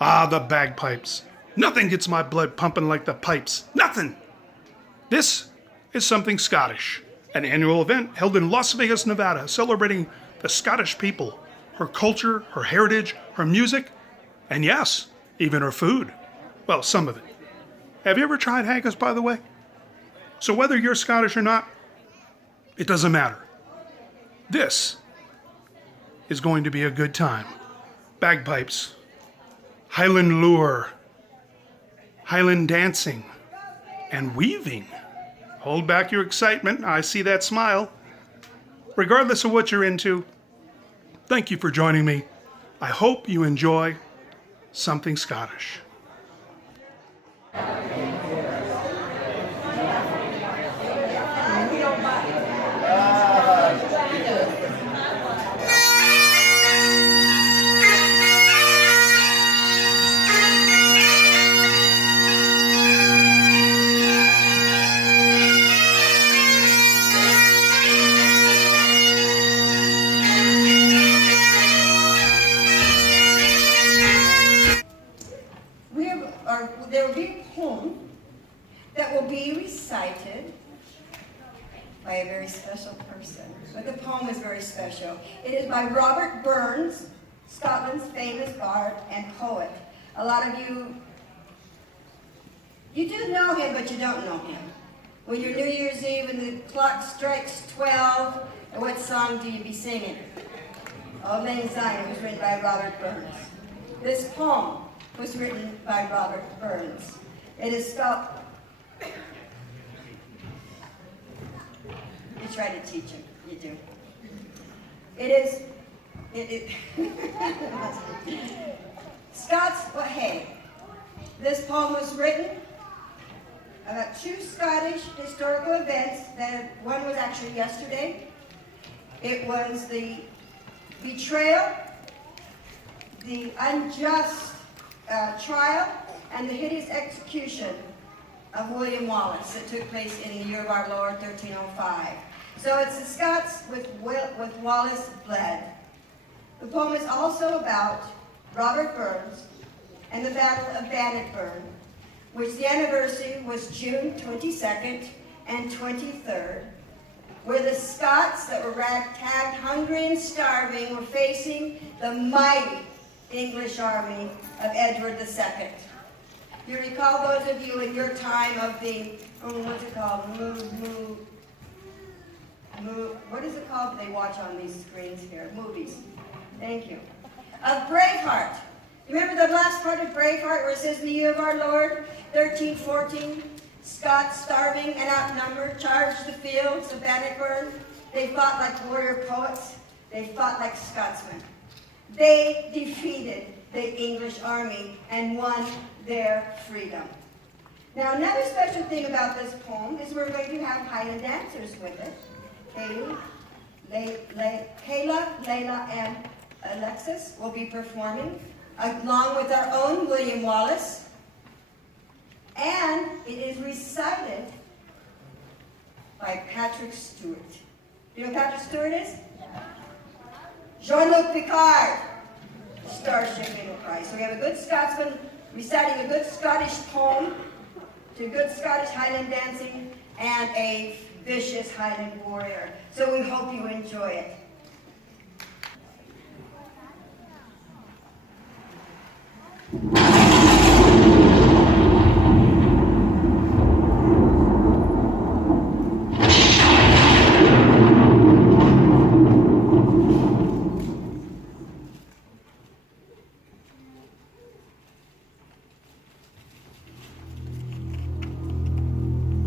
Ah, the bagpipes. Nothing gets my blood pumping like the pipes. Nothing! This is Something Scottish, an annual event held in Las Vegas, Nevada, celebrating the Scottish people, her culture, her heritage, her music, and yes, even her food. Well, some of it. Have you ever tried haggis, by the way? So whether you're Scottish or not, it doesn't matter. This is going to be a good time. Bagpipes, Highland lure, Highland dancing, and weaving. Hold back your excitement. I see that smile. Regardless of what you're into, thank you for joining me. I hope you enjoy Something Scottish. There will be a poem that will be recited by a very special person. But the poem is very special. It is by Robert Burns, Scotland's famous bard and poet. A lot of you do know him, but you don't know him. When you're New Year's Eve and the clock strikes 12, what song do you be singing? Auld Lang Syne was written by Robert Burns. This poem was written by Robert Burns. It is spelled... You try to teach him, you do. It is Scots, well, hey, this poem was written about two Scottish historical events. One was actually yesterday. It was the betrayal, the unjust trial, and the hideous execution of William Wallace that took place in the year of our Lord 1305. So it's the Scots with Wallace bled. The poem is also about Robert Burns and the Battle of Bannockburn, which the anniversary was June 22nd and 23rd, where the Scots that were ragtagged, hungry and starving, were facing the mighty English army of Edward II. You recall, those of you in your time of the, what's it called? What is it called that they watch on these screens here? Movies. Thank you. Of Braveheart. You remember the last part of Braveheart where it says, in the year of our Lord, 1314, Scots, starving and outnumbered, charged the fields of Bannockburn. They fought like warrior poets. They fought like Scotsmen. They defeated the English army and won their freedom. Now, another special thing about this poem is we're going to have Highland dancers with it. Kayla, Layla, and Alexis will be performing, along with our own William Wallace. And it is recited by Patrick Stewart. You know who Patrick Stewart is? Jean-Luc Picard, Starship Enterprise. So we have a good Scotsman reciting a good Scottish poem to good Scottish Highland dancing and a vicious Highland warrior. So we hope you enjoy it.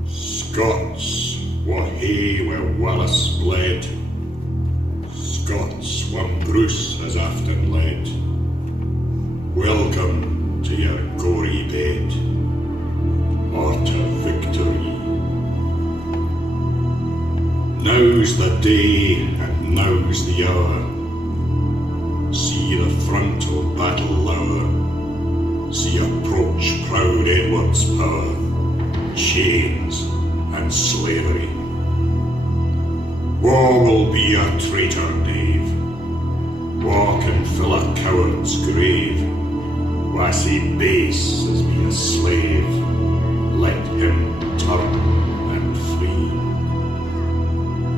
Scots were hae where Wallace bled, Scots were Bruce as aften led. Welcome to your gory bed, or to victory. Now's the day and now's the hour. See the front of battle lower, see approach proud Edward's power, chains and slavery. War will be a traitor, Dave. War can fill a coward's grave. Was he base as be a slave? Let him turn and flee.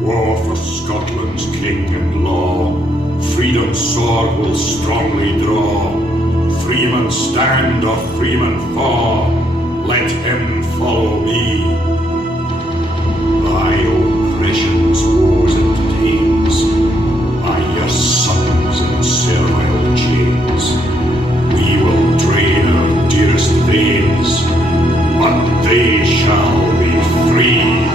War for Scotland's king and law, freedom's sword will strongly draw. Freeman stand or freeman fall, let him follow me. By oppression's woes and pains, by your sons in servile chains, we will drain our dearest veins, but they shall be free.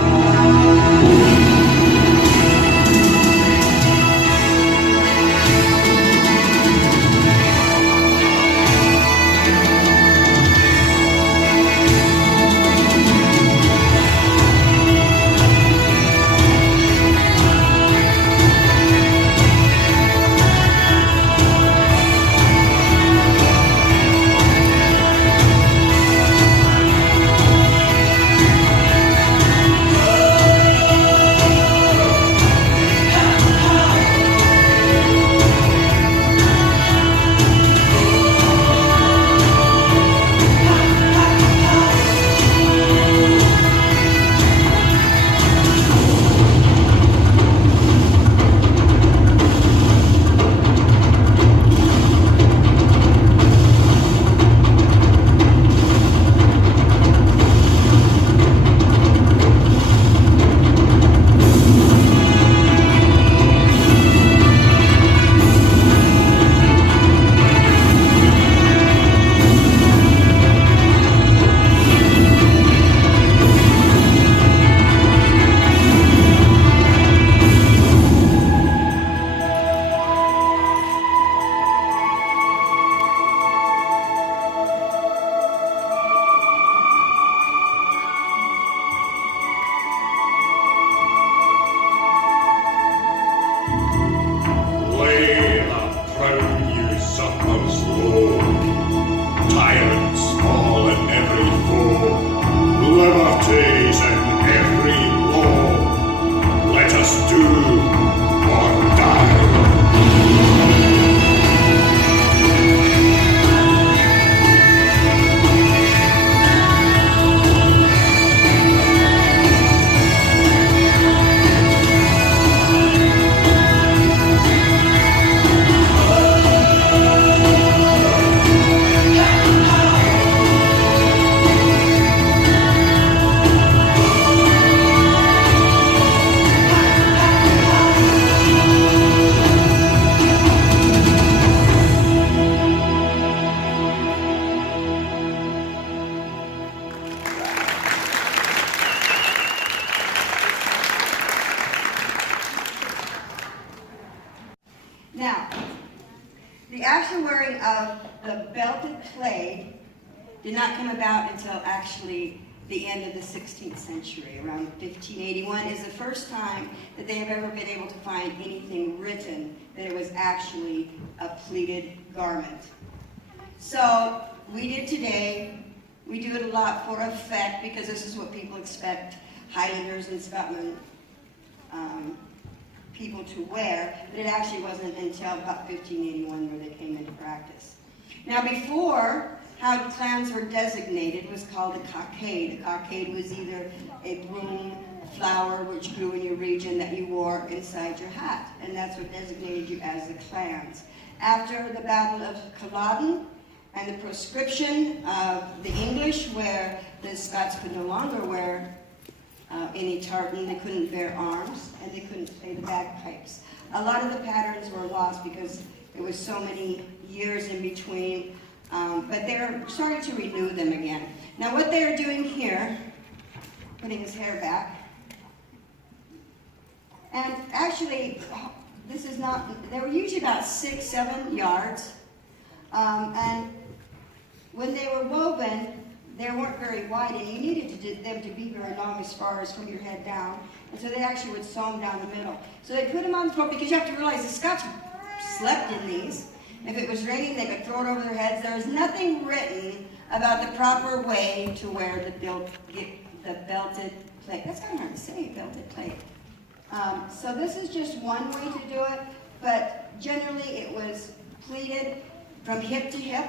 Now, the actual wearing of the belted plaid did not come about until actually the end of the 16th century. Around 1581 is the first time that they have ever been able to find anything written that it was actually a pleated garment. So we did today, we do it a lot for effect because this is what people expect Highlanders in Scotland people to wear, but it actually wasn't until about 1581 where they came into practice. Now before, how clans were designated was called a cockade. A cockade was either a broom flower which grew in your region that you wore inside your hat, and that's what designated you as the clans. After the Battle of Culloden and the proscription of the English, where the Scots could no longer wear any tartan, they couldn't bear arms, and they couldn't play the bagpipes. A lot of the patterns were lost because there was so many years in between, but they're starting to renew them again. Now what they're doing here, putting his hair back, and actually, this is not, they were usually about 6-7 yards, and when they were woven, they weren't very wide, and you needed them to be very long as far as from your head down, and so they actually would sew them down the middle. So they put them on the floor, because you have to realize the Scots slept in these. If it was raining, they could throw it over their heads. There was nothing written about the proper way to wear the belted plate. That's kind of hard to say, belted plate. So this is just one way to do it, but generally it was pleated from hip to hip,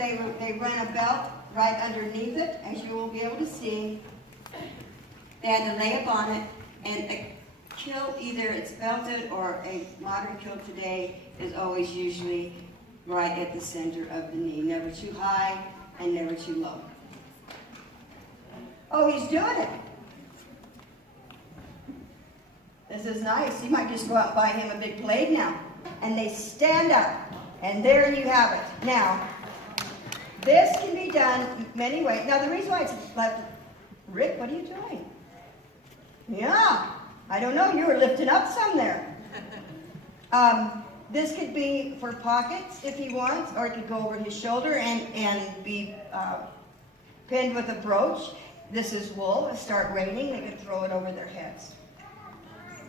they run a belt right underneath it, as you will be able to see. They had to lay up on it, and a kilt, either it's belted or a modern kilt today, is always usually right at the center of the knee. Never too high and never too low. Oh, he's doing it. This is nice. You might just go out and buy him a big blade now. And they stand up. And there you have it. Now, this can be done many ways. Now, the reason why it's left... Rick, what are you doing? Yeah. I don't know. You were lifting up some there. This could be for pockets if he wants, or it could go over his shoulder and be pinned with a brooch. This is wool. It start raining, they could throw it over their heads.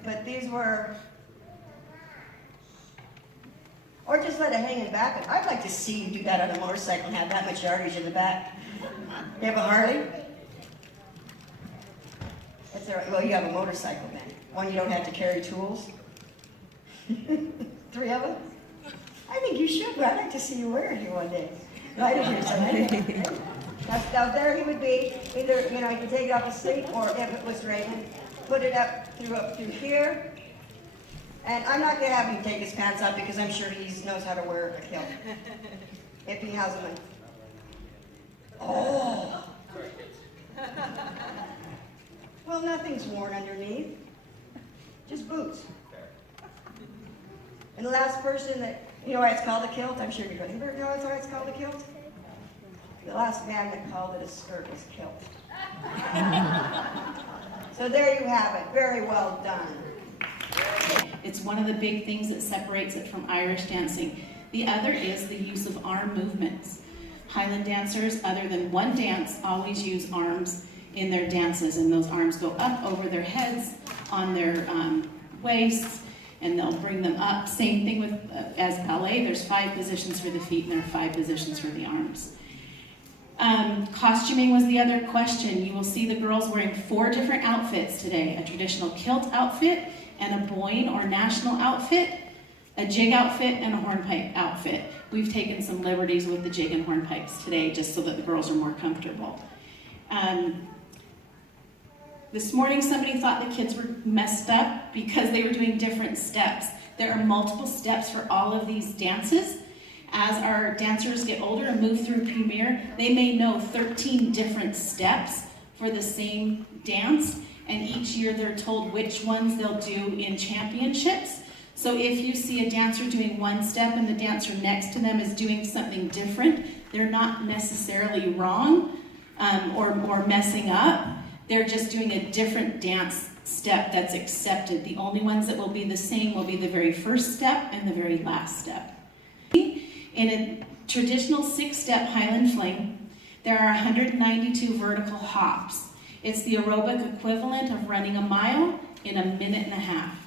But these were, or just let it hang in back. I'd like to see you do that on a motorcycle and have that much yardage in the back. You have a Harley? That's all right. Well, you have a motorcycle then. One you don't have to carry tools. 3 of them? I think you should, but I'd like to see you wear it here one day. Right over here, something. Now there he would be. Either, you know, you could take it off to sleep, or if it was raining, put it up through here. And I'm not going to have him take his pants off because I'm sure he knows how to wear a kilt. If he has one. Oh! Well, nothing's worn underneath. Just boots. And the last person that, you know why it's called a kilt? I'm sure you're going, you know why it's called a kilt? The last man that called it a skirt was kilt. So there you have it. Very well done. It's one of the big things that separates it from Irish dancing. The other is the use of arm movements. Highland dancers, other than one dance, always use arms in their dances, and those arms go up over their heads, on their waists, and they'll bring them up. Same thing with as ballet. There's 5 positions for the feet, and there are 5 positions for the arms. Costuming was the other question. You will see the girls wearing 4 different outfits today: a traditional kilt outfit, and a Boyne or national outfit, a jig outfit, and a hornpipe outfit. We've taken some liberties with the jig and hornpipes today just so that the girls are more comfortable. This morning somebody thought the kids were messed up because they were doing different steps. There are multiple steps for all of these dances. As our dancers get older and move through Premier, they may know 13 different steps for the same dance, and each year they're told which ones they'll do in championships. So if you see a dancer doing one step and the dancer next to them is doing something different, they're not necessarily wrong or messing up. They're just doing a different dance step that's accepted. The only ones that will be the same will be the very first step and the very last step. In a traditional 6-step Highland fling, there are 192 vertical hops. It's the aerobic equivalent of running a mile in a minute and a half.